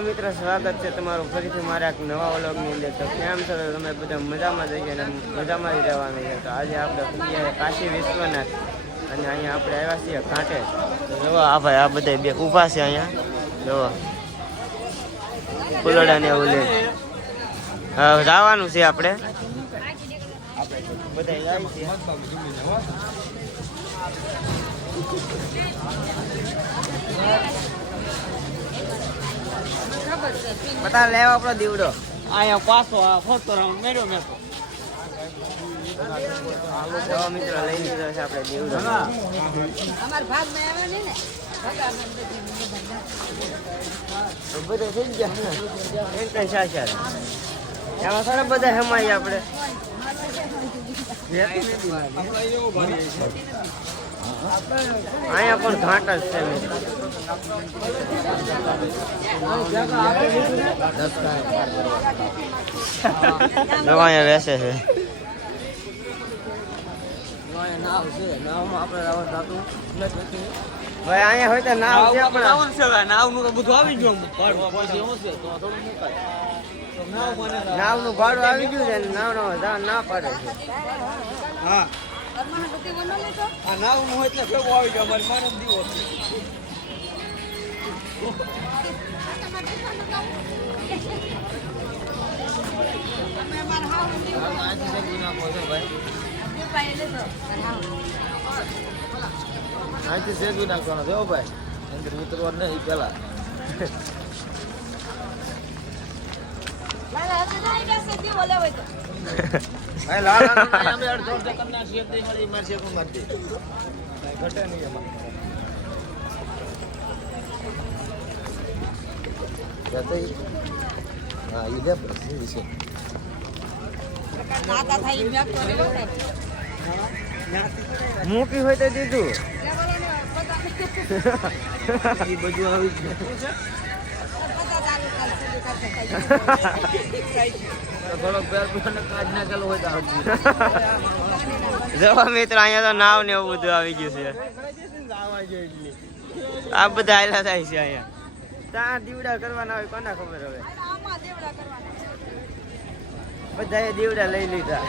મિત્રો, સ્વાગત છે તમારું ફરીથી મારા એક નવા વ્લોગની અંદર. તો કેમ છો? તમે બધા મજામાં જઈએ અને મજામાં જ રહેવાનું છે. તો આજે આપણે કાશી વિશ્વનાથ. અને અહીંયા આપણે આવ્યા છીએ કાંઠે તો જુઓ, આ ભાઈ, આ બધા બે ઊભા છે અહીંયા. જુઓ. ફૂલડા ને એવું લે. જવાનું છે આપણે. બધા બતા લેવા આપણો દીવડો. અહીંયા પાછો આ ફરતો રાઉન્ડ મેળ્યો મેં તો. મિત્રો લઈ લીધો છે આપણે દીવડો. અમાર ભાગમાં આવે ને? ને તો થઈ ગયા એક કઈ સાચા એમાં સારા બધા હેમાય આપણે. અહીંયા પણ ઘાટ જ છે. અહીંયા બેસે છે. નાવ ભાઈ અહીંયા હોય તો છે પણ. તો બધું આવી ગયું નાવ નાવનું ભાડું આવી ગયું છે નાવ નો ના પાડે છે. હા. ઘરમાં બધી બનો લેતો આ નાવનું હોય એટલે ભેગું આવી ગયો અમારી માનવ દીવો અહીંથી શેકી નાખવાનો છે ભાઈ. અંદર ઉતરવા નહીં પેલા લાલા હશે ના આઈ જશે દી બોલે તો. અહીં લાલ અમે અડધો અડધો કરી નાખીએ તો એમાંથી મારે શેકું મારી દે કાંઈ ઘટે નહીં એમાં હા એ લે પ્રસિદ્ધ છે દાદા થાય મેં કરી લો ને મૂકી હોય તો દીધું બધું આવી જો મિત્ર, અહીંયા તો નાવ ને એવું બધું આવી ગયું છે. આ બધા આયલા થાય છે અહીંયા. ત્યાં દીવડા કરવાના હોય કોના ખબર હવે? બધાએ દીવડા લઈ લીધા.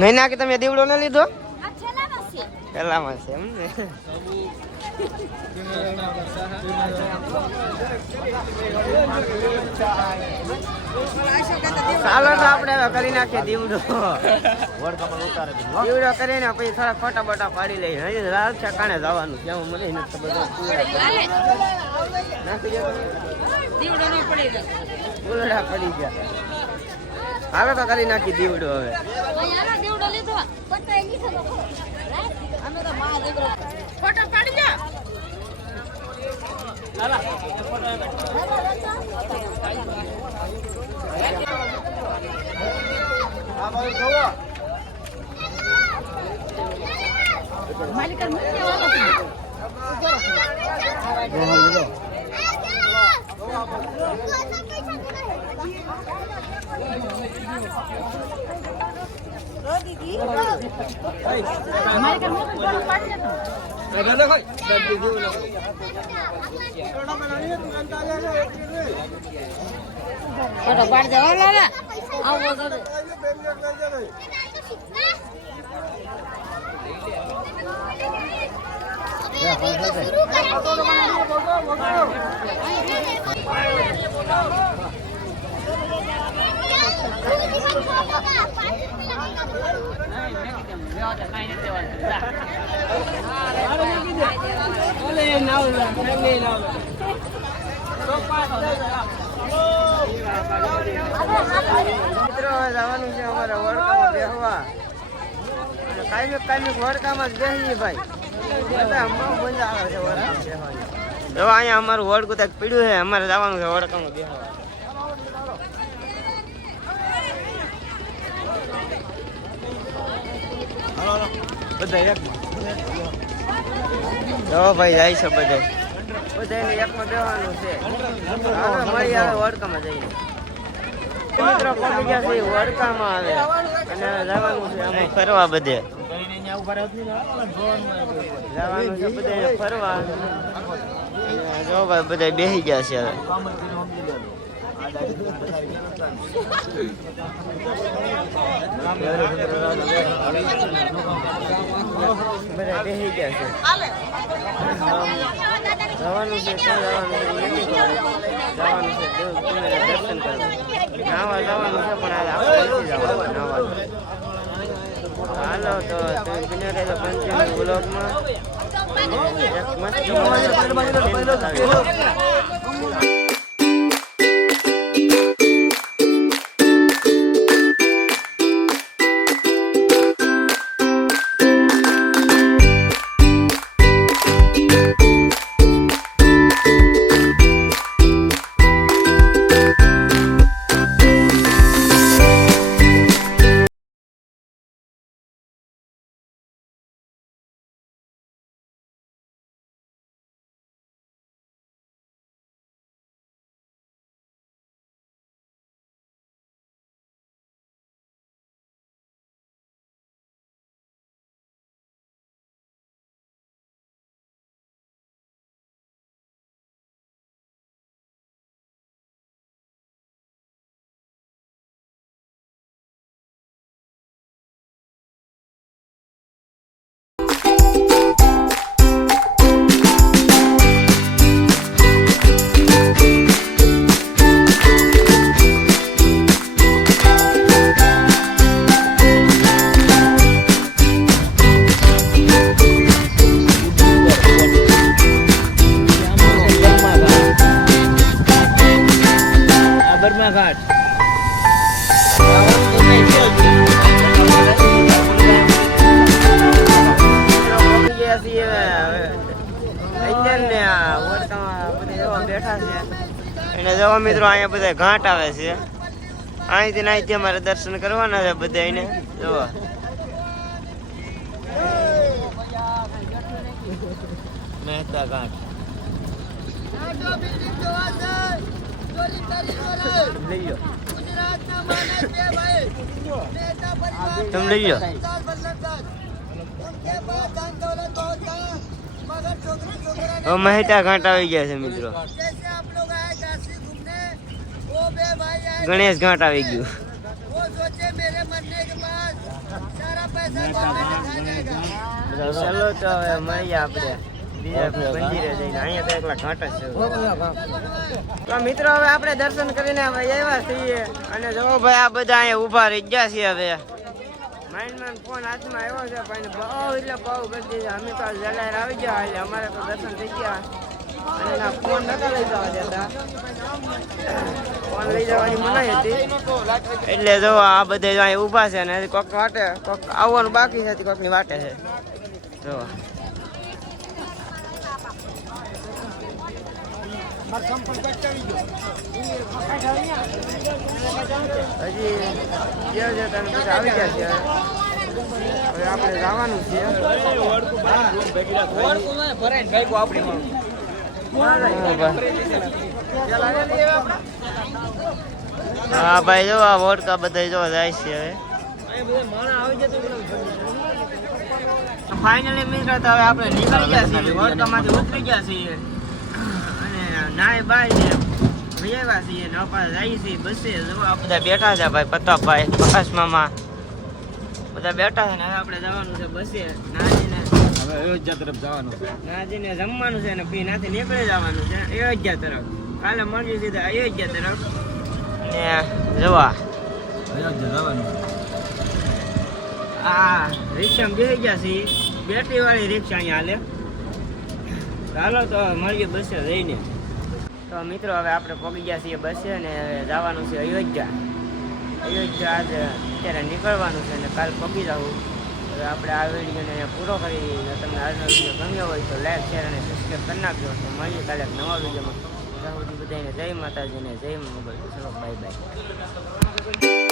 નહીં ના કે તમે દીવડો ના લીધો? પેલામાં છે એમ ને ચાલો તો આપણે હવે કરી નાખીએ દીવડો દીવડો કરીને પછી થોડા ફોટા બોટા પાડી લઈએ હજી રાત ઠેકાણે જવાનું કેમ મને નથી ખબર ન પડી ગયો હાલો તો કરી નાખી દીવડો હવે ફોટો પાડી જા માલિક મૂકી માલિક મૂકી વાળો પાડી જતો ફોટો પાડી દેવા લાલા આવો તો મિત્રો જવાનું છે અમારે વડકામાં બેહવા. કાયમિક કાયમિક વડકામાં જ બેસીએ ભાઈ. મજા આવે છે વડકામાં અહીંયા અમારું વડકું તક પીડ્યું છે, અમારે જવાનું છે વડકામાં બેસવા બધા એક ભાઈ જાય છે બધે બધાને એકમાં બેવાનું છે. હવે મળી આવે વડકામાં જઈને. મિત્રો પહોંચી ગયા છે વડકામાં આવે. અને જવાનું છે અમે ફરવા બધે. જવાનું છે બધા ફરવા. જો ભાઈ બધા બેસી ગયા છે હવે. બેસી ગયા છે જવાનું છે જવાનું છે. જવાનું છે પણ આજે આપણે નાવા હાલો, તો તમે રહેજો મસ્ત ને બધા બેઠા છે એને જવા મિત્રો અહીંયા બધા ઘાટ આવે છે. અહીંથી ને અહીંથી અમારે દર્શન કરવાના છે બધા એને જોવા મહેતા ઘાટ. લઈ લો. તમે લઈ લો. મહેતા ઘાટ આવી ગયા છે, મિત્રો. ગણેશ ઘાટ આવી ગયું. ચાલો તો હવે મળીએ આપણે. મિત્રો, હવે આપણે દર્શન કરીને આવ્યા છીએ. અને જો ભાઈ, આ બધા અહીંયા ઊભા રહી ગયા છે હવે. માઇન્ડમાં ફોન હાથમાં આવ્યો છે, પણ બહુ એટલે બહુ ગરદી છે. અમે તો જલાર આવી ગયા એટલે અમારે તો દર્શન થઈ ગયા. અને ફોન નતા લઈ જવા ફોન લઈ જવાની મનાઈ હતી. એટલે જો આ બધે અહીં ઊભા છે ને કોક વાટે, કોક આવવાનું બાકી છે કોકની વાટે છે. જો. હજી જે જે તમે બધા આવી ગયા છે? હવે આપણે જવાનું છે. હા ભાઈ જો આ વોડકા બધા જો જાય છે હવે. ફાઇનલી મિત્રો તો હવે આપણે નીકળી ગયા છીએ. વોડકામાંથી ઉતરી ગયા છીએ. અને નાય ભાઈ ને ભૈયા છીએ ને જઈએ છીએ બસે જવા બધા બેઠા છે ભાઈ પ્રતાપભાઈ પ્રકાશ મામા. બધા બેઠા છે ને આપણે જવાનું છે બસે. નાજીને હવે અયોધ્યા તરફ જવાનું છે. નાજીને જમવાનું છે ને પી નાથી નીકળી જવાનું છે. અયોધ્યા તરફ. કાલે મળીએ સીધા અયોધ્યા તરફ. ને જવા. અયોધ્યા જવાનું આ રિક્ષામાં બેસી ગયા છે બેટરી વાળી રિક્ષા અહીંયા હાલે. ચાલો તો મળીએ બસે જઈને. તો મિત્રો, હવે આપણે પગી ગયા છીએ બસે અને જવાનું છે અયોધ્યા. અયોધ્યા આજે અત્યારે નીકળવાનું છે અને કાલ પગી જવું. હવે આપણે આ વિડીયોને પૂરો કરી દઈએ. તમને આજનો વીડિયો ગમ્યો હોય તો લાઈક શેર અને સબસ્ક્રાઈબ કરી નાખજો. તો મળીએ કાલે નવા વિડીયોમાં ત્યાં બધાને જય માતાજીને જય મોગલ. ચલો બાય બાય